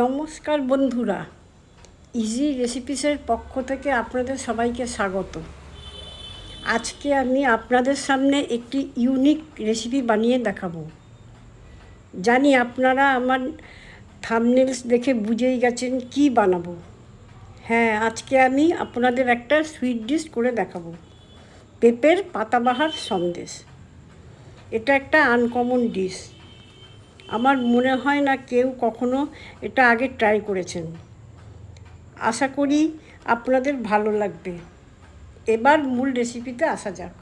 নমস্কার বন্ধুরা, ইজি রেসিপিসের পক্ষ থেকে আপনাদের সবাইকে স্বাগত। আজকে আমি আপনাদের সামনে একটি ইউনিক রেসিপি বানিয়ে দেখাবো। জানি আপনারা আমার থাম্বনেলস দেখে বুঝেই গেছেন কি বানাবো। হ্যাঁ, আজকে আমি আপনাদের একটা সুইট ডিশ করে দেখাবো, পেঁপের পাতাবাহার সন্দেশ। এটা একটা আনকমন ডিশ। আমার মনে হয় না কেউ কখনো এটা আগে ট্রাই করেছেন। আশা করি আপনাদের ভালো লাগবে। এবার মূল রেসিপিতে আসা যাক।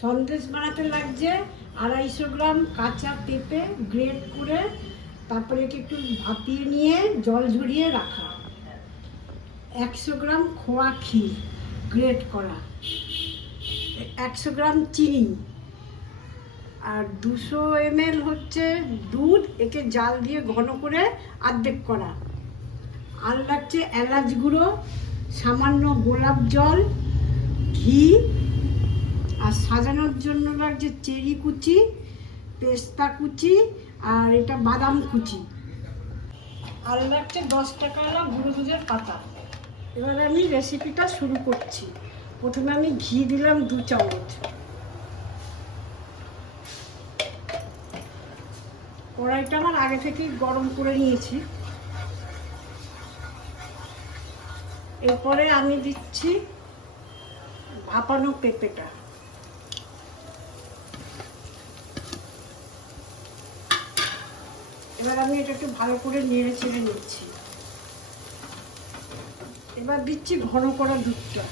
সন্দেশ বানাতে লাগছে 250 গ্রাম কাঁচা পেঁপে গ্রেট করে, তারপরে একটু ভাপিয়ে নিয়ে জল ঝরিয়ে রাখা, 100 গ্রাম খোয়া ক্ষীর গ্রেট করা, 100 গ্রাম চিনি, আর 200 ml হচ্ছে দুধ, একে জাল দিয়ে ঘন করে অর্ধেক করা। আর লাগছে এলাচ গুঁড়ো, সামান্য গোলাপ জল, ঘি, আর সাজানোর জন্য লাগছে চেরি কুচি, পেস্তা কুচি, আর এটা বাদাম কুচি। আর লাগছে 10 টাকাওয়ালা গুঁড়ো দুধের পাতা। এবার আমি রেসিপিটা শুরু করছি। প্রথমে আমি ঘি দিলাম 2 চামচ। কড়াইটা আমার আগে থেকেই গরম করে নিয়েছি। এরপরে আমি দিচ্ছি ভাপানো পেঁপেটা। এবার আমি এটা একটু ভালো করে নেড়ে চেড়ে নিচ্ছি। এবার দিচ্ছি ঘন করা দুধটা।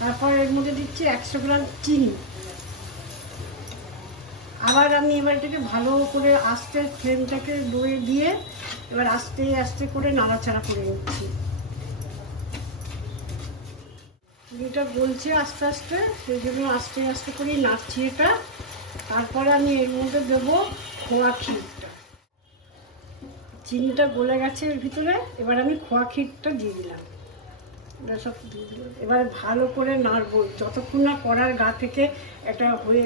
তারপর এর মধ্যে দিচ্ছি 100 গ্রাম চিনি। আবার আমি এটাকে ভালো করে আস্তে ফ্লেমটাকে লোয়ে দিয়ে এবার আস্তে আস্তে করে নাড়াচাড়া করে নিচ্ছি। চিনিটা গলছে আস্তে আস্তে, সেই জন্য আস্তে আস্তে করেই নাড়ছি এটা। তারপরে আমি এর মধ্যে দেবো খোয়া ক্ষীরটা। চিনিটা গলে গেছে এর ভিতরে, এবার আমি খোয়া ক্ষীরটা দিয়ে দিলাম। সব দিয়ে দিলাম। এবার ভালো করে নাড়বো যতক্ষণ না কড়ার গা থেকে এটা হয়ে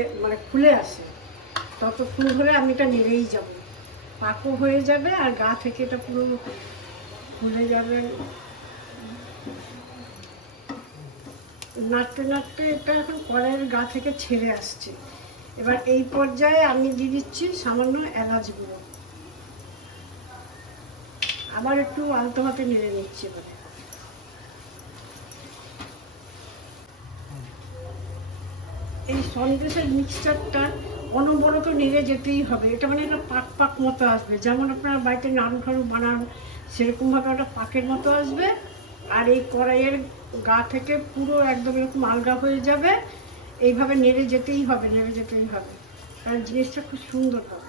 খুলে আসে, ততক্ষণ ধরে আমি এটা নেড়েই যাব। পাকও হয়ে যাবে আর গা থেকে এটা পুরো খুলে যাবে। নাড়তে নাড়তে এটা এখন কড়াইয়ের গা থেকে ছেড়ে আসছে। এবার এই পর্যায়ে আমি দিয়ে দিচ্ছি সামান্য এলাচ গুঁড়ো। আবার একটু আলতো হাতে নেড়ে নিচ্ছি। এবারে এই সন্দেশের মিক্সচারটা অনবরত নেড়ে যেতেই হবে। এটা একটা পাক পাক মতো আসবে, যেমন আপনারা বাড়িতে নাড়ু ঠাড়ু বানান সেরকমভাবে একটা পাকের মতো আসবে। আর এই কড়াইয়ের গা থেকে পুরো একদম এরকম আলগা হয়ে যাবে। এইভাবে নেড়ে যেতেই হবে, কারণ জিনিসটা খুব সুন্দর হবে।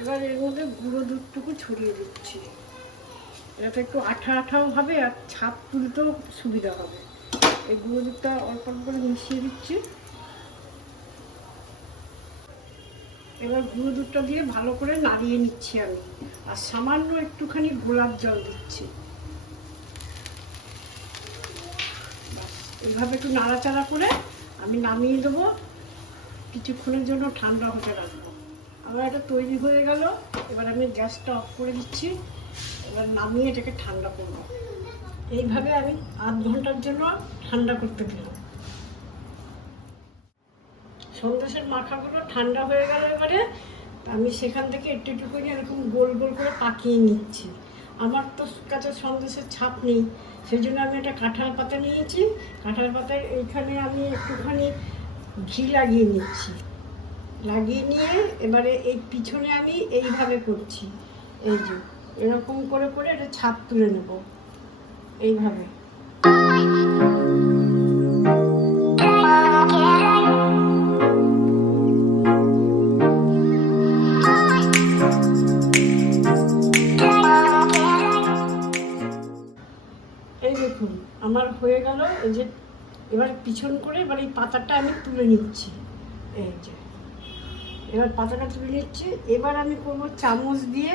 এবার এর মধ্যে গুঁড়ো দুধটুকু ছড়িয়ে দিচ্ছি। এটা একটু আঠা আঠাও হবে আর ছাপ তুলতেও সুবিধা হবে। এই গুঁড়ো দুধটা অল্প অল্প করে মিশিয়ে দিচ্ছি। এবার গুঁড়ো দুধটা দিয়ে ভালো করে নাড়িয়ে নিচ্ছি আমি, আর সামান্য একটুখানি গোলাপ জল দিচ্ছি। এইভাবে একটু নাড়াচাড়া করে আমি নামিয়ে দেবো, কিছুক্ষণের জন্য ঠান্ডা হতে রাখবো। আবার এটা তৈরি হয়ে গেল। এবার আমি গ্যাসটা অফ করে দিচ্ছি। এবার নামিয়ে এটাকে ঠান্ডা করবো। এইভাবে আমি আধ ঘন্টার জন্য ঠান্ডা করতে দিলাম। সন্দেশের মাখাগুলো ঠান্ডা হয়ে গেল। এবারে আমি সেখান থেকে একটু একটু করে এরকম গোল গোল করে পাকিয়ে নিচ্ছি। আমার তো কাছে সন্দেশের ছাপ নেই, সেই জন্য আমি একটা কাঁঠাল পাতা নিয়েছি। কাঁঠাল পাতার এইখানে আমি একটুখানি ঘি লাগিয়ে নিচ্ছি। লাগিয়ে নিয়ে এবারে এই পিছনে আমি এইভাবে করছি। এই যে এরকম করে করে এটা ছাপ তুলে নেব এইভাবে। এই দেখুন আমার হয়ে গেল। এই যে এবার পিছন করে এবার এই পাতাটা আমি তুলে নিচ্ছি। এই যে এবার পাতাটা তুলে নিচ্ছি। এবার আমি করবো চামচ দিয়ে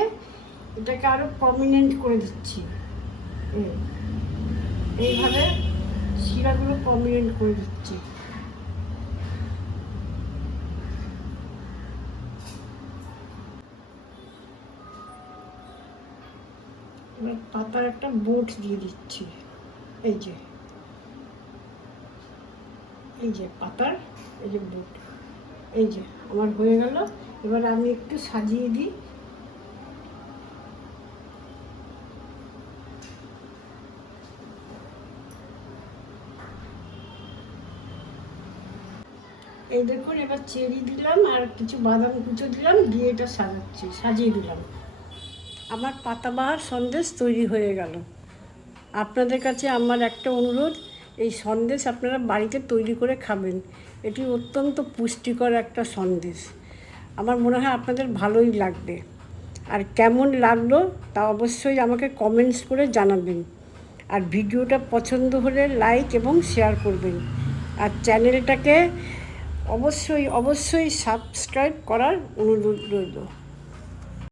এটাকে আরো প্রমিনেন্ট করে দিচ্ছি। এইভাবে শিরাগুলো প্রমিনেন্ট করে দিচ্ছি। এবার পাতার একটা বোট দিয়ে দিচ্ছি, এই যে পাতার এই যে বোট, এই যে আমার হয়ে গেল। এবার আমি একটু সাজিয়ে দিই। এই দেখুন, এবার চেরি দিলাম আর কিছু বাদাম কুচো দিলাম, দিয়ে এটা সাজিয়ে দিলাম। আমার পাতাবাহার সন্দেশ তৈরি হয়ে গেল। আপনাদের কাছে আমার একটা অনুরোধ, এই সন্দেশ আপনারা বাড়িতে তৈরি করে খাবেন। এটি অত্যন্ত পুষ্টিকর একটা সন্দেশ। আমার মনে হয় আপনাদের ভালোই লাগবে। আর কেমন লাগলো তা অবশ্যই আমাকে কমেন্টস করে জানাবেন। আর ভিডিওটা পছন্দ হলে লাইক এবং শেয়ার করবেন। আর চ্যানেলটাকে অবশ্যই সাবস্ক্রাইব করার অনুরোধ রইল।